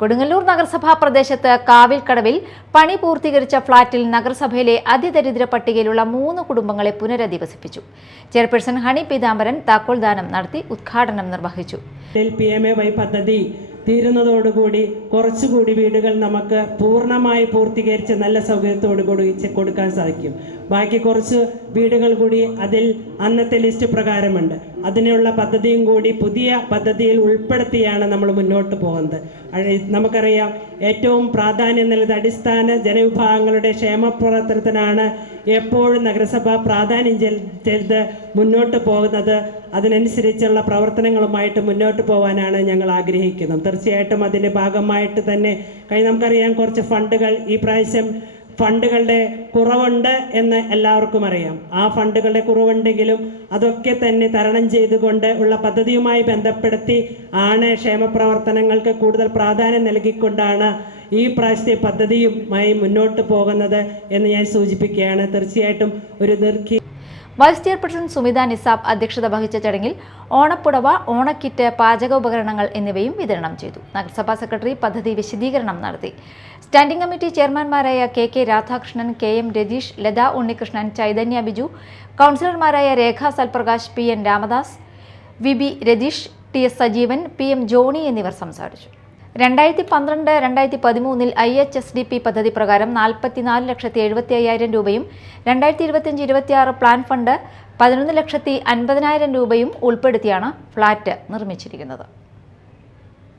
കൊടുങ്ങല്ലൂർ നഗരസഭാ പ്രദേശത്ത് കാവിൽക്കടവിൽ പണി പൂർത്തീകരിച്ച ഫ്ളാറ്റിൽ നഗരസഭയിലെ അതിദരിദ്ര പട്ടികയിലുള്ള 3 കുടുംബങ്ങളെ പുനരധിവസിപ്പിച്ചു. ചെയർപേഴ്സൺ ഹണി പീതാംബരൻ താക്കോൽദാനം നടത്തി ഉദ്ഘാടനം നിർവഹിച്ചു. PMAY പദ്ധതി തീരുന്നതോടുകൂടി കുറച്ചുകൂടി വീടുകൾ നമുക്ക് പൂർണ്ണമായി പൂർത്തീകരിച്ച് നല്ല സൗകര്യത്തോടു കൂടി കൊടുക്കാൻ സാധിക്കും. ബാക്കി കുറച്ച് വീടുകൾ കൂടി അതിൽ അന്നത്തെ ലിസ്റ്റ് പ്രകാരമുണ്ട്. അതിനുള്ള പദ്ധതിയും കൂടി പുതിയ പദ്ധതിയിൽ ഉൾപ്പെടുത്തിയാണ് നമ്മൾ മുന്നോട്ട് പോകുന്നത്. നമുക്കറിയാം, ഏറ്റവും പ്രാധാന്യം നൽകുന്ന അടിസ്ഥാന ജനവിഭാഗങ്ങളുടെ ക്ഷേമപ്രവർത്തനത്തിനാണ് എപ്പോഴും നഗരസഭ പ്രാധാന്യം ചെയ്ത് മുന്നോട്ട് പോകുന്നത്. അതിനനുസരിച്ചുള്ള പ്രവർത്തനങ്ങളുമായിട്ട് മുന്നോട്ട് പോകാനാണ് ഞങ്ങൾ ആഗ്രഹിക്കുന്നത്. തീർച്ചയായിട്ടും അതിൻ്റെ ഭാഗമായിട്ട് തന്നെ നമുക്കറിയാം, കുറച്ച് ഫണ്ടുകൾ ഈ പ്രാവശ്യം ഫണ്ടുകളുടെ കുറവുണ്ട് എന്ന് എല്ലാവർക്കും അറിയാം. ആ ഫണ്ടുകളുടെ കുറവുണ്ടെങ്കിലും അതൊക്കെ തന്നെ തരണം ചെയ്തുകൊണ്ട് ഉള്ള പദ്ധതിയുമായി ബന്ധപ്പെടുത്തി ആണ് ക്ഷേമപ്രവർത്തനങ്ങൾക്ക് കൂടുതൽ പ്രാധാന്യം നൽകിക്കൊണ്ടാണ് ഈ പ്രാവശ്യത്തെ പദ്ധതിയുമായി മുന്നോട്ട് പോകുന്നത് എന്ന് ഞാൻ സൂചിപ്പിക്കുകയാണ്. തീർച്ചയായിട്ടും ഒരു വൈസ് ചെയർപേഴ്സൺ സുമിത നിസാബ് അധ്യക്ഷത വഹിച്ച ചടങ്ങിൽ ഓണപ്പുടവ, ഓണക്കിറ്റ്, പാചകോപകരണങ്ങൾ എന്നിവയും വിതരണം ചെയ്തു. നഗരസഭാ സെക്രട്ടറി പദ്ധതി വിശദീകരണം നടത്തി. സ്റ്റാൻഡിംഗ് കമ്മിറ്റി ചെയർമാൻമാരായ KK രാധാകൃഷ്ണൻ, KM രതീഷ്, ലതാ ഉണ്ണികൃഷ്ണൻ, ചൈതന്യ ബിജു, കൗൺസിലർമാരായ Rekha Salprakash, PN Ramadas, VB Ratheesh, TS Sajeevan, PM Johny എന്നിവർ സംസാരിച്ചു. 2012-2013 IHSDP പദ്ധതി പ്രകാരം 44,75,000 രൂപയും 2025-26 പ്ലാൻ ഫണ്ട് 11,50,000 രൂപയും ഉൾപ്പെടുത്തിയാണ് ഫ്ളാറ്റ് നിർമ്മിച്ചിരിക്കുന്നത്.